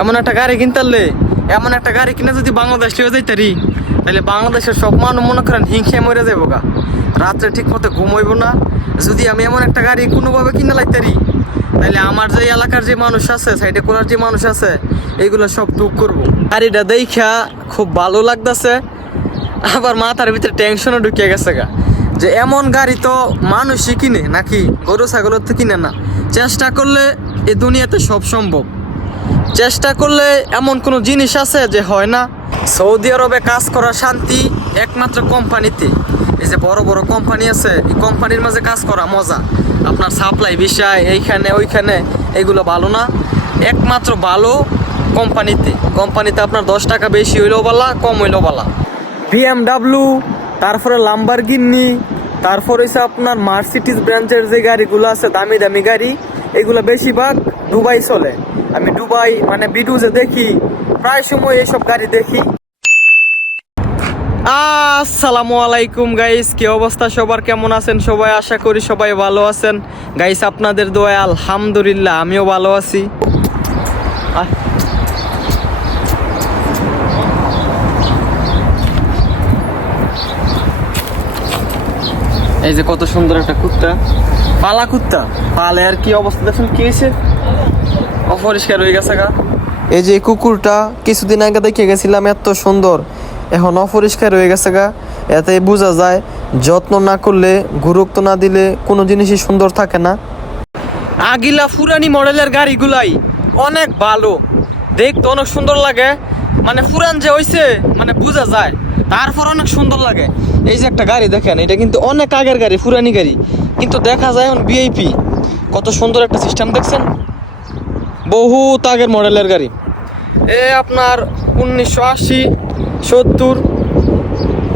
এমন একটা গাড়ি কিনতারলে, এমন একটা গাড়ি কিনে যদি বাংলাদেশ লিয়ে যাইতারি তাহলে বাংলাদেশের সব মানুষ মনে করেন হিংসে মরে যাব গা। রাত্রে ঠিক মতো ঘুমাইবো না। যদি আমি এমন একটা গাড়ি কোনোভাবে কিনে লাইতারি তাহলে আমার যে এলাকার যে মানুষ আছে, সাইডে কোলার যে মানুষ আছে, এইগুলো সব টুক করব। গাড়িটা দেখা খুব ভালো লাগতেছে, আবার মাথার ভিতরে টেনশনও ঢুকিয়ে গেছে গা। যে এমন গাড়ি তো মানুষই কিনে, নাকি গরু, ছাগলের তো কিনে না। চেষ্টা করলে এই দুনিয়াতে সব সম্ভব। চেষ্টা করলে এমন কোনো জিনিস আছে যে হয় না? সৌদি আরবে কাজ করা শান্তি একমাত্র কোম্পানিতে। এই যে বড় বড় কোম্পানি আছে, এই কোম্পানির মাঝে কাজ করা মজা। আপনার সাপ্লাই বিষয়, এইখানে, ওইখানে, এগুলো ভালো না। একমাত্র ভালো কোম্পানিতে। কোম্পানিতে আপনার দশ টাকা বেশি হইলেও বলা কম হইলেও বলা বিএমডাব্লিউ তারপরে লাম্বার গিন্নি তারপর হচ্ছে আপনার মার্সিটিস ব্রাঞ্চের যে গাড়িগুলো আছে, দামি দামি গাড়ি এগুলো বেশিরভাগ দুবাই চলে। আমি দুবাই মানে ভিডিওতে দেখি, প্রায় সময় এইসব গাড়ি দেখি। আসসালামু আলাইকুম গাইস কি অবস্থা সবার? কেমন আছেন সবাই? আশা করি সবাই ভালো আছেন। গাইস আপনাদের দোয়া আলহামদুলিল্লাহ, আমিও ভালো আছি। এই যে কত সুন্দর একটা কুত্তা। পালা কুত্তা। পালে আর কি অবস্থা? দেখছেন কি হয়েছে? অপরিষ্কার হয়ে গেছে গা। এই যে কুকুরটা কিছুদিন আগে দেখে গেছিলাম এত সুন্দর এখন অপরিষ্কার হয়ে গেছে গা। এতে বোঝা যায় যত্ন না করলে গুরুত্ব না দিলে কোনো জিনিসই সুন্দর থাকে না। আগিলা ফুরানি মডেলের গাড়িগুলাই অনেক ভালো। দেখতে অনেক সুন্দর লাগে। মানে ফুরান যে হইছে মানে বোঝা যায়। তারপর অনেক সুন্দর লাগে। এই যে একটা গাড়ি দেখেন এটা কিন্তু অনেক আগের গাড়ি ফুরানি গাড়ি। কিন্তু দেখা যায় এখন বিআইপি কত সুন্দর একটা সিস্টেম দেখছেন? বহুত আগের মডেলের গাড়ি। এ আপনার উনিশশো আশি, সত্তর,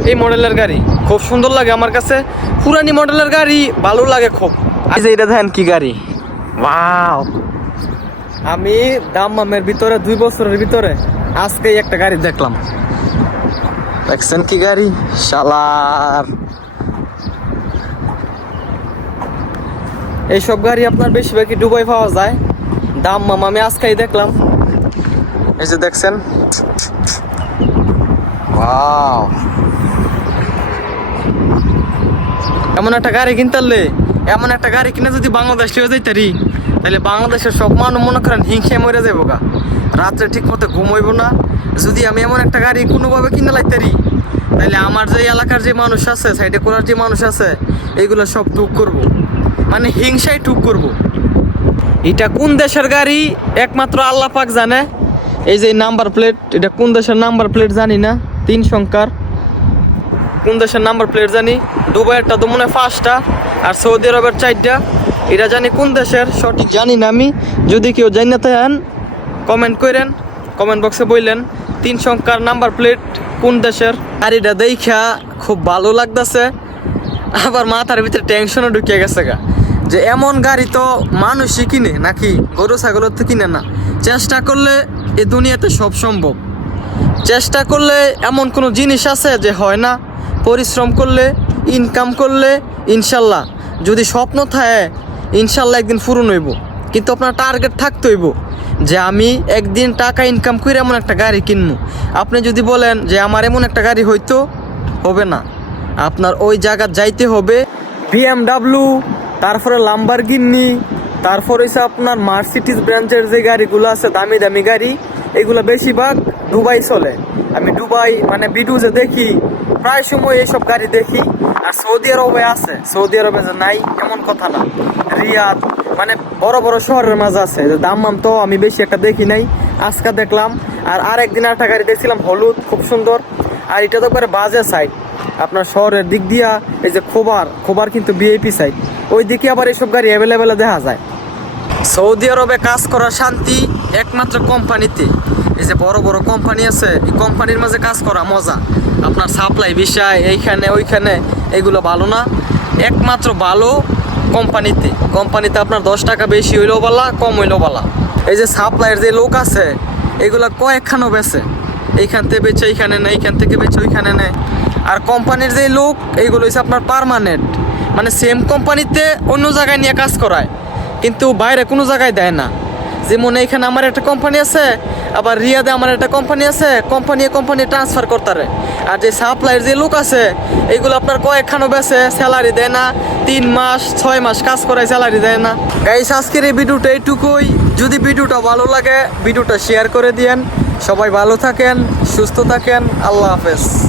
এই মডেলের গাড়ি। খুব সুন্দর লাগে আমার কাছে। পুরানি মডেলের গাড়ি, ভালো লাগে খুব। যে এটা দেখেন কি গাড়ি। ওয়াও। আমি দাম্মামের ভিতরে, দুই বছরের ভিতরে আজকে একটা গাড়ি দেখলাম। দেখছেন কি গাড়ি? শালার। এইসব গাড়ি আপনার বেশিরভাগই ডুবাই পাওয়া যায়। দাম্মাম আমি আজকেই দেখলাম। এই যে দেখছেন। এমন একটা গাড়ি কিনতারলে এমন একটা গাড়ি কিনে যদি বাংলাদেশ লিয়ে যাইতারি তাহলে বাংলাদেশের সব মানুষ মনে করেন হিংসে মরে যাব গা। রাত্রে ঠিক মতো ঘুমাইবো না। যদি আমি এমন একটা গাড়ি কোনোভাবে কিনে লাইতারি তাহলে আমার যে এলাকার যে মানুষ আছে সাইডে কোলার যে মানুষ আছে এইগুলো সব টুক করব। মানে হিংসাই টুক করব। এটা কোন দেশের গাড়ি? একমাত্র আল্লাহ পাক জানে। এই যে নাম্বার প্লেট, এটা কোন দেশের নাম্বার প্লেট জানি না। তিন সংখ্যার। কোন দেশের নাম্বার প্লেট জানি? দুবাইয়েরটা তো মনে হয় পাঁচটা, আর সৌদি আরবের চারটা। এটা জানি কোন দেশের? সঠিক জানি না আমি। যদি কেউ জানি না থাকেন কমেন্ট করেন কমেন্ট বক্সে বললেন তিন সংখ্যার নাম্বার প্লেট কোন দেশের? আর এটা দেখা খুব ভালো লাগতেছে। আবার মাথার ভিতরে টেনশনও ঢুকিয়ে গেছে গা। যে এমন গাড়ি তো মানুষই কিনে, নাকি গরু ছাগলের তো কিনে না। চেষ্টা করলে এ দুনিয়াতে সব সম্ভব। চেষ্টা করলে এমন কোনো জিনিস আছে যে হয় না? পরিশ্রম করলে ইনকাম করলে, ইনশাল্লাহ। যদি স্বপ্ন থাকে, ইনশাল্লাহ একদিন পূরণ হইব। কিন্তু আপনার টার্গেট থাকতে হইব যে আমি একদিন টাকা ইনকাম করে এমন একটা গাড়ি কিনবো। আপনি যদি বলেন যে আমার এমন একটা গাড়ি হইতো, হবে না। আপনার ওই জায়গা যাইতে হবে। বিএমডাব্লিউ তারপরে লাম্বার গিন্নি তারপর হচ্ছে আপনার মার্সিটিস ব্রাঞ্চের যে গাড়িগুলো আছে, দামি দামি গাড়ি, এগুলো বেশিরভাগ দুবাই চলে। আমি দুবাই মানে ভিডিওতে দেখি, প্রায় সময় এইসব গাড়ি দেখি। আর সৌদি আরবে আছে। সৌদি আরবে যে নাই, এমন কথা না। রিয়াদ মানে বড় বড় শহরের মাঝে আছে। যে দাম্মাম তো আমি বেশি একটা দেখি নাই, আজকে দেখলাম। আর আরেকদিন একটা গাড়ি দেখছিলাম, হলুদ, খুব সুন্দর। আর এটা তো করে বাজে সাইড আপনার শহরের দিক দিয়া, এই যে খোবার খোবার কিন্তু বিএপি সাইড ওই দিকে আবার এইসব গাড়ি অ্যাভেলেবেল দেখা যায়। সৌদি আরবে কাজ করা শান্তি একমাত্র কোম্পানিতে। এই যে বড় বড় কোম্পানি আছে, এই কোম্পানির মাঝে কাজ করা মজা। আপনার সাপ্লাই বিষয়, এইখানে, ওইখানে, এগুলো ভালো না। একমাত্র ভালো কোম্পানিতে। কোম্পানিতে আপনার দশ টাকা বেশি হইলেও বলা কম হইলেও বলা এই যে সাপ্লাইয়ের যে লোক আছে, এগুলো কয়েকখানও বেছে এইখান থেকে বেচে, এইখানে নেয়, এইখান থেকে বেচে, ওইখানে নেয়। আর কোম্পানির যে লোক এইগুলো হচ্ছে আপনার পারমানেন্ট মানে সেম কোম্পানিতে অন্য জায়গায় নিয়ে কাজ করায়। কিন্তু বাইরে কোনো জায়গায় দেয় না। যেমন এইখানে আমার একটা কোম্পানি আছে, আবার রিয়াদে আমার একটা কোম্পানি আছে কোম্পানি কোম্পানি ট্রান্সফার করতারে। আর যে সাপ্লাইয়ের যে লোক আছে, এগুলো আপনার কয়েকখানো বেছে স্যালারি দেয় না। তিন মাস, ছয় মাস কাজ করায় স্যালারি দেয় না। গাইস আজকের এই ভিডিওটা এইটুকুই। যদি ভিডিওটা ভালো লাগে, ভিডিওটা শেয়ার করে দিয়েন। সবাই ভালো থাকেন, সুস্থ থাকেন। আল্লাহ হাফেজ।